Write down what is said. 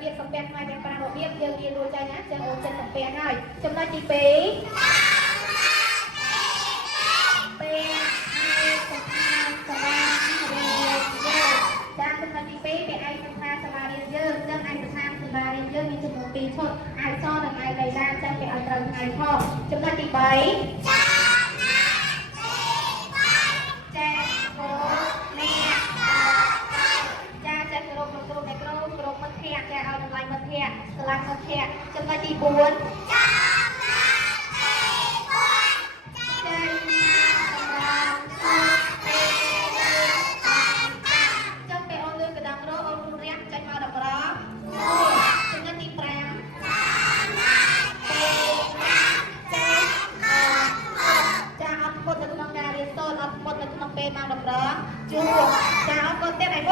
របៀបសំពះខ្មែរទាំង5របៀបយើងរៀនរួចហើយណាចឹងអូនចិត្តសំពះហើយចំណុចទី2ពេលឯកសណ្ឋានសាលារៀនយើងចាចំណុចទី2ពេលឯកសណ្ឋានសាលារៀនយើងនឹងឯកសណ្ឋានសាលារៀនយើងមានចំនួន2ឈុតឯកសរនិងឯកដីឡាចាំពេលឲ្យត្រូវថ្ងៃផងចំណុចទី3ចាឲ្យតម្លៃមិត្តភ័ក្តិស្រឡាញ់មិត្តភ័ក្តិចំណុចទី4ចាណាសម្រាប់ចុះពេលអូនលឺកណ្ដឹងរោអូនរួចរាំងចេញមកដល់ក្រចំណុចទី5ចាអត់ពុតនៅក្នុងការរៀនសូត្រអត់ពុតនៅក្នុងពេលមកដល់ក្រជួចាអត់ពុតទៀតឯង